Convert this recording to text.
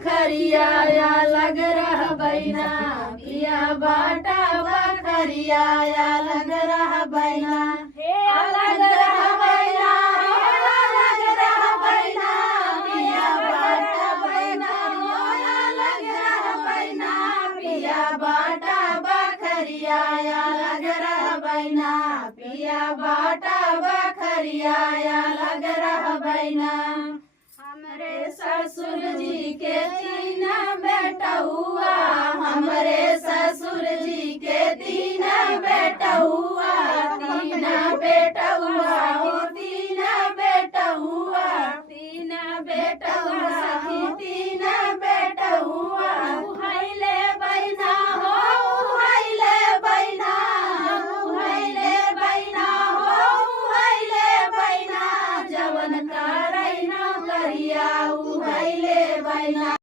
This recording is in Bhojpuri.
बखरिया लग रह बैना पिया बाटा बखरिया लग रह बैना लग रह बैना लग रह बैना पिया बाटा बैना लग रह बैना पिया बाटा बखरिया लग रह बैना पिया बाटा बखरिया लग रह बैना हमरे ससुर जी के तीन बेटा हुआ हमरे ससुर जी के तीन बेटा हुआ तीन बेटा हुआ हो तीन बेटा हुआ तीन बेटा हुआ सखी तीन बेटा हुआ उहैले बैना हो उहैले बैना उहैले बैना हो उहैले बैना जवन करैना करिया उहैले बैना।